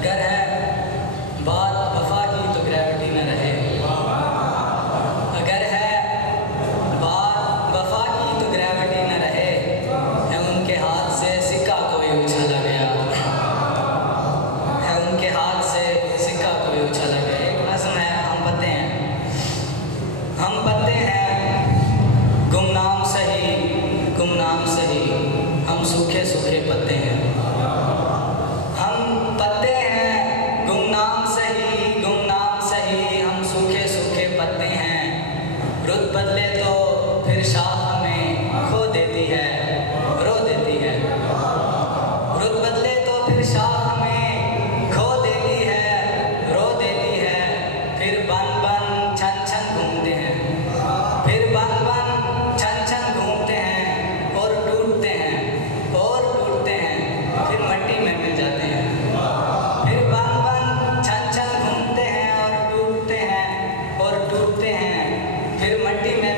अगर है बात वफा की तो ग्रेविटी न रहे। अगर है बात वफा की तो ग्रेविटी न रहे। है उनके हाथ से सिक्का कोई उछाला गया। है उनके हाथ से सिक्का कोई उछाला गया। एक नज़्म है, हम पत्ते हैं गुमनाम सही हम सूखे सूखे पत्ते हैं। हम पत्ते हैं गुमनाम सही हम सूखे सूखे पत्ते हैं। रुत बदले तो फिर शाह हमें खो देती है, रो देती है। रुत बदले तो फिर शाह हमें खो देती है, रो देती है। फिर बन बन छन छन घूमते हैं, फिर बन बन छन छन घूमते हैं और टूटते हैं, फिर मट्टी में मिल जाते हैं। फिर बन बन छन छन घूमते हैं और टूटते हैं, फिर मट्टी में